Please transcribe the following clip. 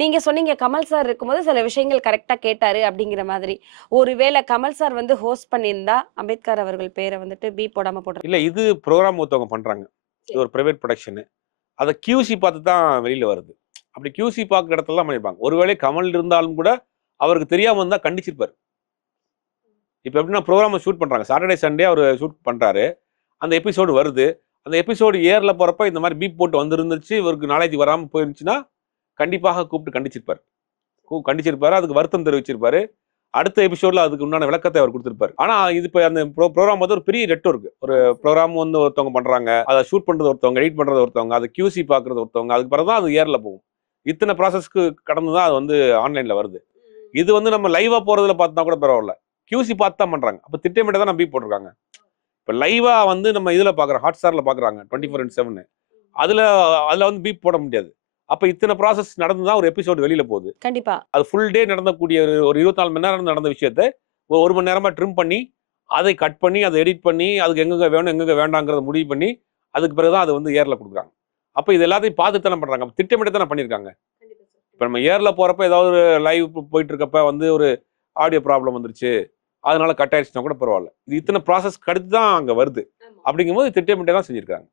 நீங்க சொன்னீங்க கமல் சார் இருக்கும்போது சில விஷயங்கள் கரெக்ட்டா கேட்டாரு அப்படிங்கிற மாதிரி. ஒருவேளை கமல் சார் வந்து ஹோஸ்ட் பண்ணியிருந்தா, அம்பேத்கர் அவர்கள் பேர வந்துட்டு பீப் போடாம இல்ல போட்டுருக்கலாம். இது புரோகிராம் ஒருத்தவங்க பண்றாங்க. இது சரி. ஒரு பிரைவேட் புரொடக்ஷனு. அத கியூசி பார்த்து தான் வெளில வருது. அப்படி கியூசி பார்க்குற இடத்துலலாம் பண்ணியிருப்பாங்க. ஒருவேளை கமல் இருந்தாலும் கூட, அவருக்கு தெரியாம இருந்தா கண்டிச்சிருப்பாரு. இப்ப எப்படின்னா புரோகிராம ஷூட் பண்றாங்க. சாட்டர்டே, சண்டே அவரு ஷூட் பண்றாரு. அந்த எபிசோடு வருது. அந்த எபிசோடு ஏர்ல போறப்ப இந்த மாரி பீப் போட்டு வந்திருந்துச்சு, இவருக்கு நாலேட்ஜ் வராம போயிருந்துச்சுன்னா, கண்டிப்பாக கூப்பிட்டு கண்டிச்சிருப்பாரு. கண்டிச்சிருப்பாரு. அதுக்கு வருத்தம் தெரிவிச்சிருப்பாரு. அடுத்த எபிசோட்ல அதுக்கு உண்டான விளக்கத்தை அவர் குடுத்திருப்பாரு. ஆனா, இது இப்ப அந்த புரோகிராம் வந்து ஒரு பெரிய நெட்வொர்க். ஒரு புரோகிராம் வந்து ஒருத்தவங்க பண்றாங்க. அத ஷூட் பண்றது ஒருத்தவங்க, எடிட் பண்றது ஒருத்தவங்க, அத கியூசி பார்க்கிறது ஒருத்தவங்க. அதுக்கு பிறகு தான் அது ஏர்ல போகும். இத்தன ப்ராசஸ்க்கு கடந்து தான் அது வந்து ஆன்லைன்ல வருது. இது வந்து நம்ம லைவா போறதுல பார்த்தா கூட பரவால்ல. கியூசி பார்த்து தான் பண்றாங்க. அப்ப திட்டமிட்டு தான் பீப் போட்டுருக்காங்க. இப்ப லைவா வந்து நம்ம இதுல பார்க்குறோம். Hotstarல பார்க்குறாங்க. 24/7 அதுல அதுல வந்து பீப் போட முடியாது. அப்ப இத்தன ப்ராசஸ் நடந்து தான் ஒரு எபிசோட் வெளில போகுது. கண்டிப்பா. அது ஃபுல் டே நடந்தக்கூடிய ஒரு 24 மணி நேரம் நடந்த விஷயத்த, ஒரு 1 மணி நேரமா ட்ரிம் பண்ணி, அதை கட் பண்ணி, அத எடிட் பண்ணி, அதுக்கு எங்கெங்க வேணும், எங்கெங்க வேண்டாங்கிறத முடிவு பண்ணி, அதுக்கு பிறகு தான் அது வந்து ஏர்ல குடுக்குறாங்க. அப்ப இது எல்லாத்தையும் பார்த்து தானே பண்றாங்க. அப்ப திட்டமிட்டு தானே பண்ணியிருக்காங்க. இப்ப நம்ம ஏர்ல போறப்ப ஏதாவது ஒரு லைவ் போயிட்டு இருக்கப்ப வந்து ஒரு ஆடியோ ப்ராப்ளம் வந்துருச்சு. அதனால கட் ஆயிடுச்சுன்னா கூட பரவால்ல. இது இத்தன ப்ராசஸ்க்கு அடுத்து தான் அங்க வருது. அப்படிங்கும்போது திட்டமிட்டே தான் செஞ்சிருக்காங்க.